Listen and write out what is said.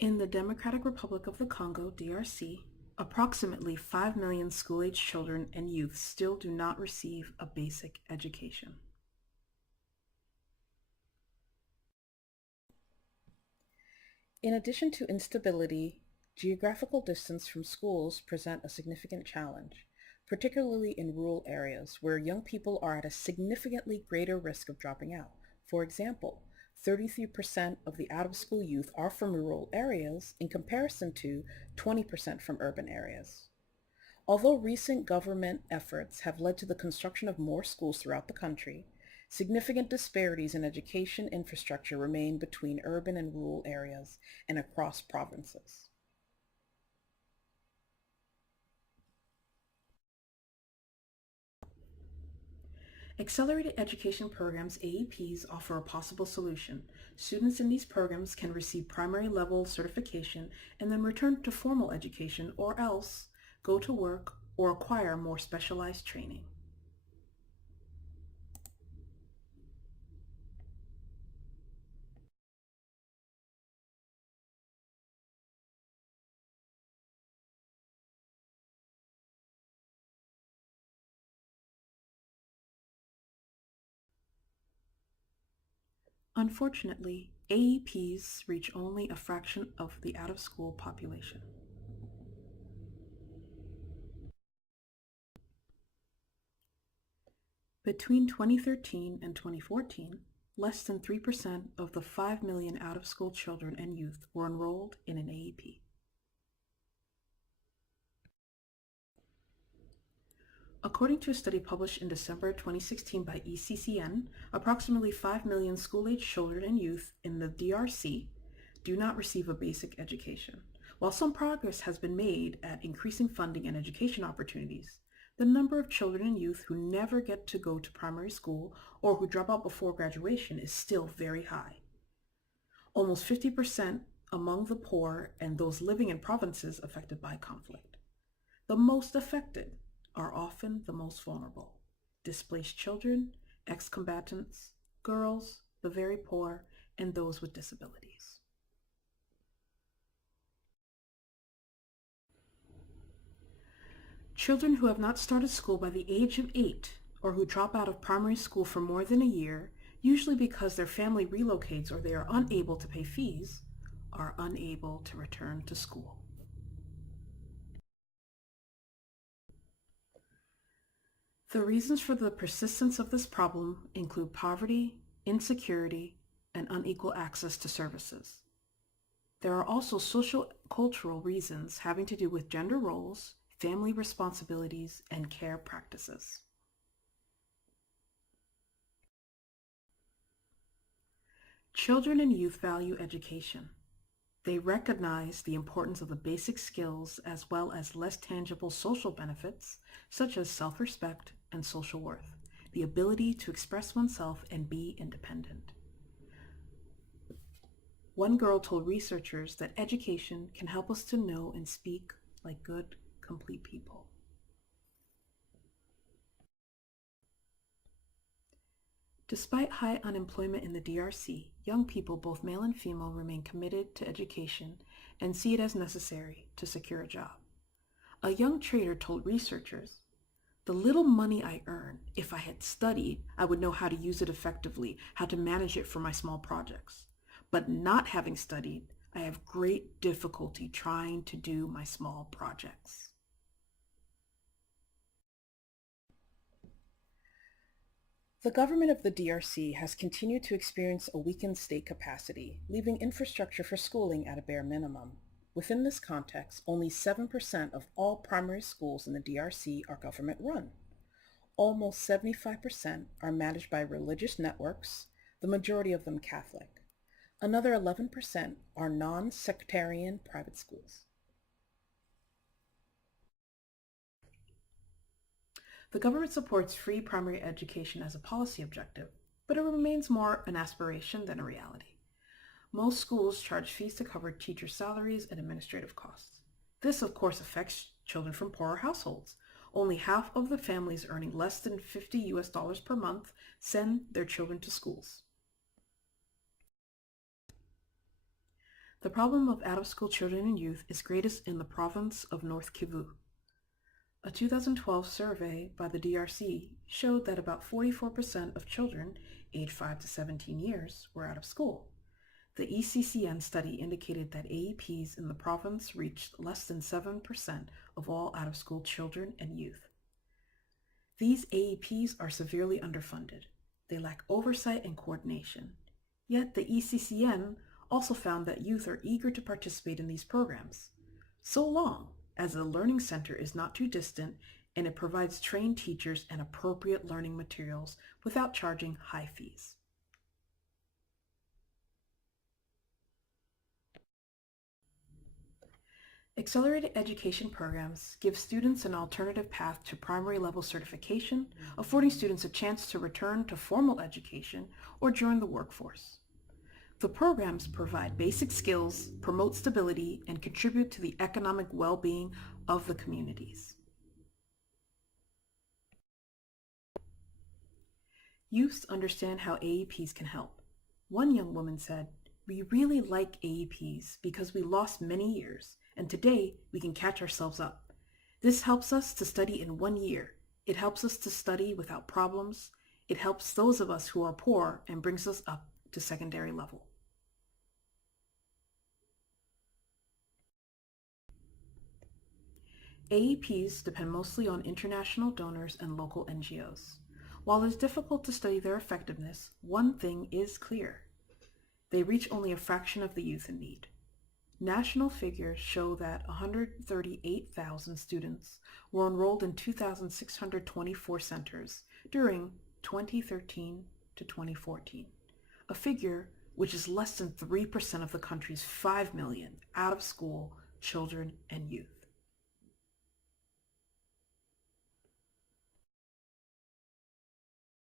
In the Democratic Republic of the Congo, DRC, approximately 5 million school-age children and youth still do not receive a basic education. In addition to instability, geographical distance from schools present a significant challenge, particularly in rural areas where young people are at a significantly greater risk of dropping out. For example, 33% of the out-of-school youth are from rural areas in comparison to 20% from urban areas. Although recent government efforts have led to the construction of more schools throughout the country, significant disparities in education infrastructure remain between urban and rural areas and across provinces. Accelerated Education Programs, AEPs, offer a possible solution. Students in these programs can receive primary level certification and then return to formal education or else go to work or acquire more specialized training. Unfortunately, AEPs reach only a fraction of the out-of-school population. Between 2013 and 2014, less than 3% of the 5 million out-of-school children and youth were enrolled in an AEP. According to a study published in December 2016 by ECCN, approximately 5 million school-age children and youth in the DRC do not receive a basic education. While some progress has been made at increasing funding and education opportunities, the number of children and youth who never get to go to primary school or who drop out before graduation is still very high. Almost 50% among the poor and those living in provinces affected by conflict. The most affected are often the most vulnerable: displaced children, ex-combatants, girls, the very poor, and those with disabilities. Children who have not started school by the age of 8 or who drop out of primary school for more than a year, usually because their family relocates or they are unable to pay fees, are unable to return to school. The reasons for the persistence of this problem include poverty, insecurity, and unequal access to services. There are also social-cultural reasons having to do with gender roles, family responsibilities, and care practices. Children and youth value education. They recognize the importance of the basic skills as well as less tangible social benefits, such as self-respect and social worth, the ability to express oneself and be independent. One girl told researchers that education can help us to know and speak like good, complete people. Despite high unemployment in the DRC, young people, both male and female, remain committed to education and see it as necessary to secure a job. A young trader told researchers, "The little money I earn, if I had studied, I would know how to use it effectively, how to manage it for my small projects. But not having studied, I have great difficulty trying to do my small projects." The government of the DRC has continued to experience a weakened state capacity, leaving infrastructure for schooling at a bare minimum. Within this context, only 7% of all primary schools in the DRC are government-run. Almost 75% are managed by religious networks, the majority of them Catholic. Another 11% are non-sectarian private schools. The government supports free primary education as a policy objective, but it remains more an aspiration than a reality. Most schools charge fees to cover teacher salaries and administrative costs. This, of course, affects children from poorer households. Only half of the families earning less than $50 per month send their children to schools. The problem of out-of-school children and youth is greatest in the province of North Kivu. A 2012 survey by the DRC showed that about 44% of children aged 5 to 17 years were out of school. The ECCN study indicated that AEPs in the province reached less than 7% of all out-of-school children and youth. These AEPs are severely underfunded. They lack oversight and coordination. Yet the ECCN also found that youth are eager to participate in these programs, so long as the learning center is not too distant and it provides trained teachers and appropriate learning materials without charging high fees. Accelerated education programs give students an alternative path to primary level certification, affording students a chance to return to formal education or join the workforce. The programs provide basic skills, promote stability, and contribute to the economic well-being of the communities. Youths understand how AEPs can help. One young woman said, "We really like AEPs because we lost many years, and today we can catch ourselves up. This helps us to study in 1 year. It helps us to study without problems. It helps those of us who are poor and brings us up to secondary level." AEPs depend mostly on international donors and local NGOs. While it's difficult to study their effectiveness, one thing is clear. They reach only a fraction of the youth in need. National figures show that 138,000 students were enrolled in 2,624 centers during 2013 to 2014, a figure which is less than 3% of the country's 5 million out-of-school children and youth.